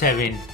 7،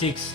6،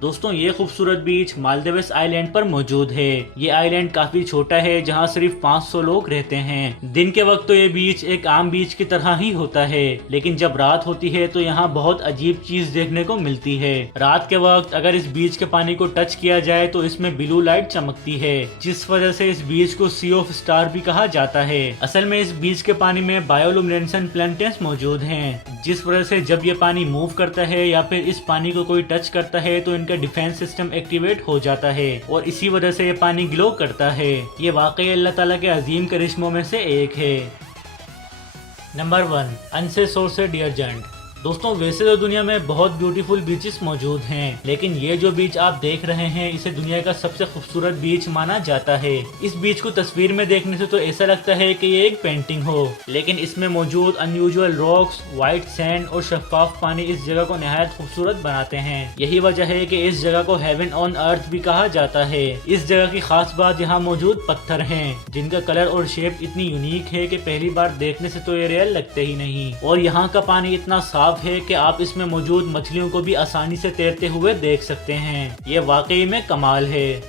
दोस्तों ये खूबसूरत बीच मालदीव्स आइलैंड पर मौजूद है। ये आइलैंड काफी छोटा है जहाँ सिर्फ 500 लोग रहते हैं। दिन के वक्त तो ये बीच एक आम बीच की तरह ही होता है, लेकिन जब रात होती है तो यहाँ बहुत अजीब चीज देखने को मिलती है। रात के वक्त अगर इस बीच के पानी को टच किया जाए तो इसमें ब्लू लाइट चमकती है, जिस वजह से इस बीच को सी ऑफ स्टार भी कहा जाता है। असल में इस बीच के पानी में बायोलुमिनेसेंट प्लैनेट्स मौजूद हैं, जिस वजह से जब ये पानी मूव करता है या फिर इस पानी को कोई टच करता है तो इनका डिफेंस सिस्टम एक्टिवेट हो जाता है और इसी वजह से ये पानी ग्लो करता है। ये वाकई अल्लाह ताला के अजीम करिश्मों में से एक है। नंबर 1, अनसे सोर्स डिटर्जेंट। दोस्तों वैसे तो दुनिया में बहुत ब्यूटीफुल बीचेस मौजूद हैं, लेकिन ये जो बीच आप देख रहे हैं इसे दुनिया का सबसे खूबसूरत बीच माना जाता है। इस बीच को तस्वीर में देखने से तो ऐसा लगता है कि ये एक पेंटिंग हो, लेकिन इसमें मौजूद अनयूजुअल रॉक्स, व्हाइट सैंड और शफाफ पानी इस जगह को निहायत खूबसूरत बनाते हैं। यही वजह है कि इस जगह को हेवन ऑन अर्थ भी कहा जाता है। इस जगह की खास बात यहाँ मौजूद पत्थर हैं, जिनका कलर और शेप इतनी यूनिक है कि पहली बार देखने से तो ये रियल लगते ही नहीं। और यहाँ का पानी इतना साफ है कि आप इसमें मौजूद मछलियों को भी आसानी से तैरते हुए देख सकते हैं। ये वाकई में कमाल है।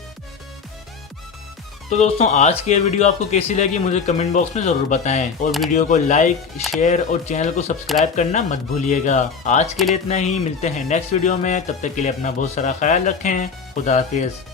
तो दोस्तों आज की ये वीडियो आपको कैसी लगी मुझे कमेंट बॉक्स में जरूर बताएं, और वीडियो को लाइक, शेयर और चैनल को सब्सक्राइब करना मत भूलिएगा। आज के लिए इतना ही, मिलते हैं नेक्स्ट वीडियो में। तब तक के लिए अपना बहुत सारा ख्याल रखें। खुदा हाफिज़।